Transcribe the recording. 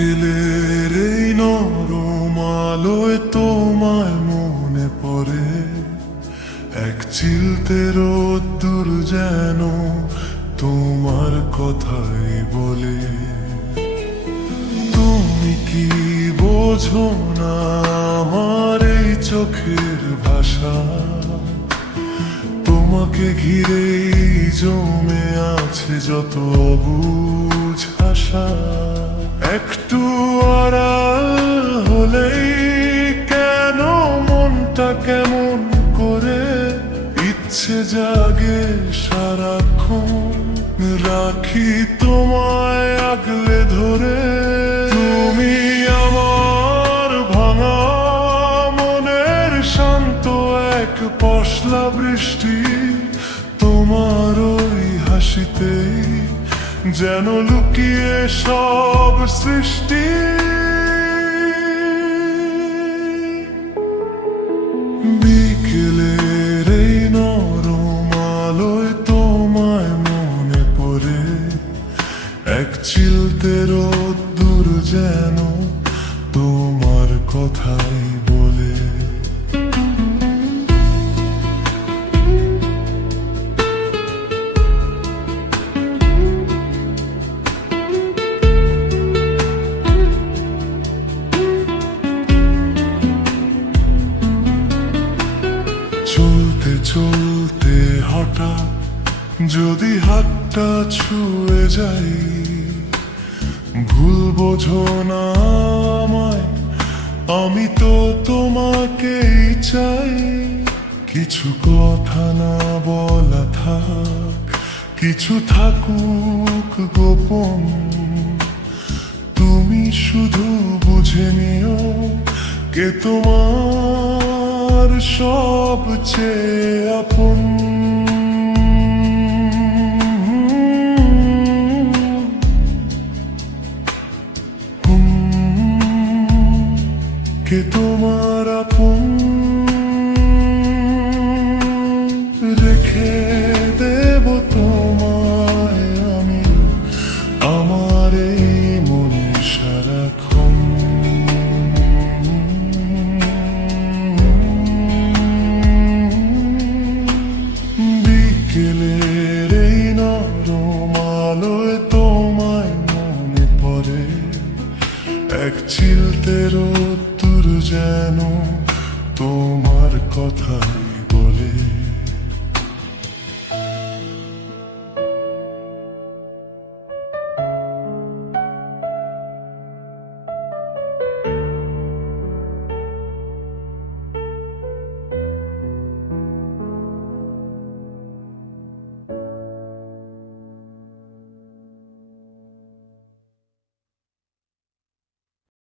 বিকেলের এই নরম আলোয় তোমায় মনে পড়ে, এক চিলতে রোদ্দুর যেন তোমার কথাই বলে। তুমি কি বোঝো না আমার এই চোখের ভাষা? তোমাকে ঘিরেই জমে আছে যত অবুঝ আশা। একটু আড়াল হলেই কেন মনটা কেমন করে ইচ্ছে জাগে সারাক্ষণ, রাখি তোমায় আগলে ধরে। তুমি আমার ভাঙা মনের শান্ত এক পশলা বৃষ্টি, তোমার ওই হাসিতেই যেন লুকিয়ে সব সৃষ্টি। বিকেলের এই নরম আলোয় তোমায় মনে পড়ে, এক চিলতে রোদ্দুর যেন তোমার কথাই বলে। চলতে চলতে হঠাৎ যদি হাতটা ছুঁয়ে যাই, ভুল বোঝো না আমায়, আমি তো তোমাকেই চাই। কিছু কথা না বলা থাক, কিছু থাকুক গোপন, তুমি শুধু বুঝে নিও কে তোমার সবচেয়ে আপন। কে তোমার আপন।